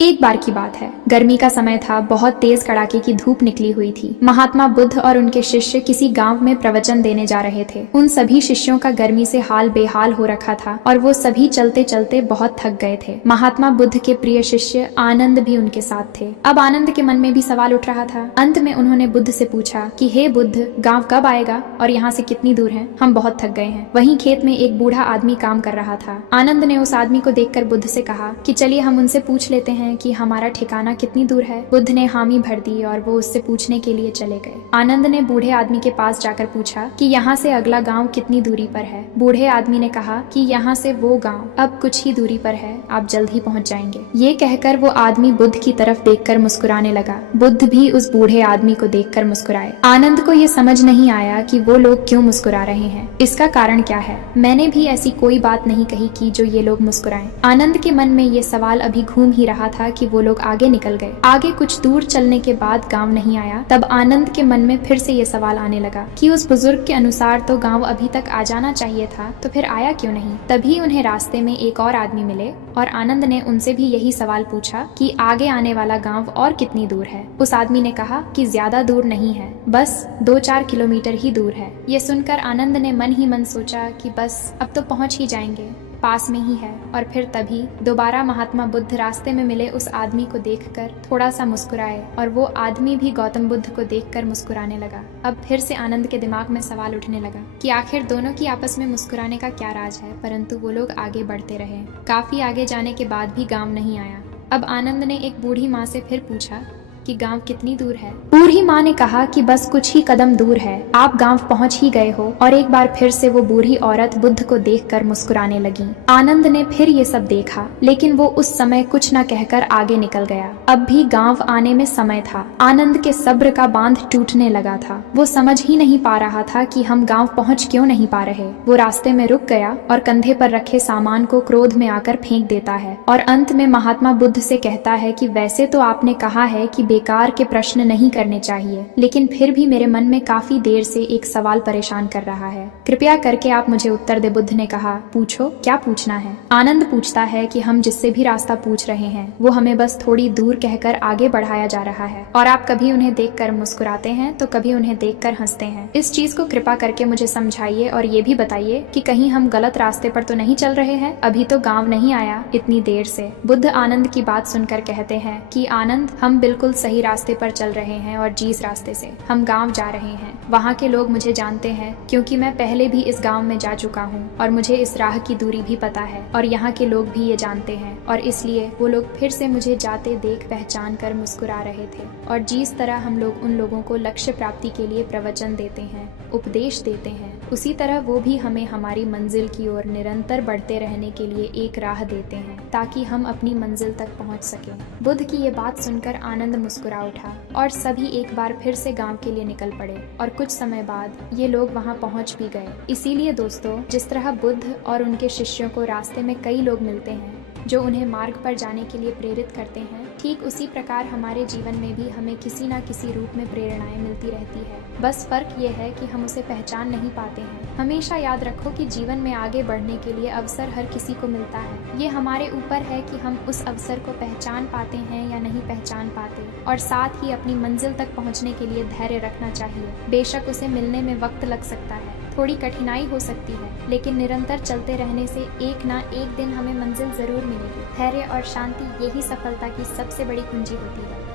एक बार की बात है, गर्मी का समय था। बहुत तेज कड़ाके की धूप निकली हुई थी। महात्मा बुद्ध और उनके शिष्य किसी गांव में प्रवचन देने जा रहे थे। उन सभी शिष्यों का गर्मी से हाल बेहाल हो रखा था और वो सभी चलते चलते बहुत थक गए थे। महात्मा बुद्ध के प्रिय शिष्य आनंद भी उनके साथ थे। अब आनंद के मन में भी सवाल उठ रहा था। अंत में उन्होंने बुद्ध से पूछा कि हे बुद्ध, गाँव कब आएगा और यहाँ से कितनी दूर है? हम बहुत थक गए हैं। वहीं खेत में एक बूढ़ा आदमी काम कर रहा था। आनंद ने उस आदमी को देखकर बुद्ध से कहा कि चलिए हम उनसे पूछ लेते हैं कि हमारा ठिकाना कितनी दूर है। बुद्ध ने हामी भर दी और वो उससे पूछने के लिए चले गए। आनंद ने बूढ़े आदमी के पास जाकर पूछा कि यहाँ से अगला गांव कितनी दूरी पर है। बूढ़े आदमी ने कहा कि यहाँ से वो गांव अब कुछ ही दूरी पर है, आप जल्द ही पहुँच जाएंगे। ये कहकर वो आदमी बुद्ध की तरफ देखकर मुस्कुराने लगा। बुद्ध भी उस बूढ़े आदमी को देखकर मुस्कुराए। आनंद को ये समझ नहीं आया कि वो लोग क्यों मुस्कुरा रहे हैं, इसका कारण क्या है। मैंने भी ऐसी कोई बात नहीं कही कि जो ये लोग मुस्कुराएं। आनंद के मन में ये सवाल अभी घूम ही रहा था कि वो लोग आगे निकल गए। आगे कुछ दूर चलने के बाद गांव नहीं आया। तब आनंद के मन में फिर से ये सवाल आने लगा कि उस बुजुर्ग के अनुसार तो गांव अभी तक आ जाना चाहिए था, तो फिर आया क्यों नहीं। तभी उन्हें रास्ते में एक और आदमी मिले और आनंद ने उनसे भी यही सवाल पूछा कि आगे आने वाला गांव और कितनी दूर है। उस आदमी ने कहा कि ज्यादा दूर नहीं है, बस 2-4 किलोमीटर ही दूर है। ये सुनकर आनंद ने मन ही मन सोचा कि बस अब तो पहुंच ही जाएंगे, पास में ही है। और फिर तभी दोबारा महात्मा बुद्ध रास्ते में मिले। उस आदमी को देखकर थोड़ा सा मुस्कुराए और वो आदमी भी गौतम बुद्ध को देखकर मुस्कुराने लगा। अब फिर से आनंद के दिमाग में सवाल उठने लगा कि आखिर दोनों की आपस में मुस्कुराने का क्या राज है। परंतु वो लोग आगे बढ़ते रहे। काफी आगे जाने के बाद भी गांव नहीं आया। अब आनंद ने एक बूढ़ी माँ से फिर पूछा कि गांव कितनी दूर है। बूढ़ी माँ ने कहा कि बस कुछ ही कदम दूर है, आप गांव पहुंच ही गए हो। और एक बार फिर से वो बूढ़ी औरत बुद्ध को देखकर मुस्कुराने लगी। आनंद ने फिर ये सब देखा, लेकिन वो उस समय कुछ न कहकर आगे निकल गया। अब भी गांव आने में समय था। आनंद के सब्र का बांध टूटने लगा था। वो समझ ही नहीं पा रहा था कि हम गाँव पहुँच क्यों नहीं पा रहे। वो रास्ते में रुक गया और कंधे पर रखे सामान को क्रोध में आकर फेंक देता है और अंत में महात्मा बुद्ध से कहता है कि वैसे तो आपने कहा है कि बेकार के प्रश्न नहीं करने चाहिए, लेकिन फिर भी मेरे मन में काफी देर से एक सवाल परेशान कर रहा है। कृपया करके आप मुझे उत्तर दे। बुद्ध ने कहा, पूछो, क्या पूछना है। आनंद पूछता है कि हम जिससे भी रास्ता पूछ रहे हैं वो हमें बस थोड़ी दूर कहकर आगे बढ़ाया जा रहा है और आप कभी उन्हें देखकर मुस्कुराते हैं तो कभी उन्हें देखकर हंसते हैं। इस चीज को कृपा करके मुझे समझाइए और ये भी बताइए कि कहीं हम गलत रास्ते पर तो नहीं चल रहे हैं। अभी तो गाँव नहीं आया इतनी देर से। बुद्ध आनंद की बात सुनकर कहते हैं कि आनंद, हम बिल्कुल सही रास्ते पर चल रहे हैं और जिस रास्ते से हम गांव जा रहे हैं वहाँ के लोग मुझे जानते हैं, क्योंकि मैं पहले भी इस गांव में जा चुका हूँ और मुझे इस राह की दूरी भी पता है और यहाँ के लोग भी ये जानते हैं और इसलिए वो लोग फिर से मुझे जाते देख पहचान कर मुस्कुरा रहे थे। और जिस तरह हम लोग उन लोगों को लक्ष्य प्राप्ति के लिए प्रवचन देते हैं, उपदेश देते हैं, उसी तरह वो भी हमें हमारी मंजिल की ओर निरंतर बढ़ते रहने के लिए एक राह देते हैं ताकि हम अपनी मंजिल तक पहुँच सकें। बुद्ध की ये बात सुनकर आनंद मुस्कुरा उठा और सभी एक बार फिर से गांव के लिए निकल पड़े और कुछ समय बाद ये लोग वहां पहुंच भी गए। इसीलिए दोस्तों, जिस तरह बुद्ध और उनके शिष्यों को रास्ते में कई लोग मिलते हैं जो उन्हें मार्ग पर जाने के लिए प्रेरित करते हैं, ठीक उसी प्रकार हमारे जीवन में भी हमें किसी न किसी रूप में प्रेरणाएं मिलती रहती है। बस फर्क ये है कि हम उसे पहचान नहीं पाते हैं। हमेशा याद रखो कि जीवन में आगे बढ़ने के लिए अवसर हर किसी को मिलता है। ये हमारे ऊपर है कि हम उस अवसर को पहचान पाते हैं या नहीं पहचान पाते। और साथ ही अपनी मंजिल तक पहुंचने के लिए धैर्य रखना चाहिए। बेशक उसे मिलने में वक्त लग सकता है, थोड़ी कठिनाई हो सकती है, लेकिन निरंतर चलते रहने से एक ना एक दिन हमें मंजिल जरूर मिलेगी। धैर्य और शांति यही सफलता की सबसे बड़ी कुंजी होती है।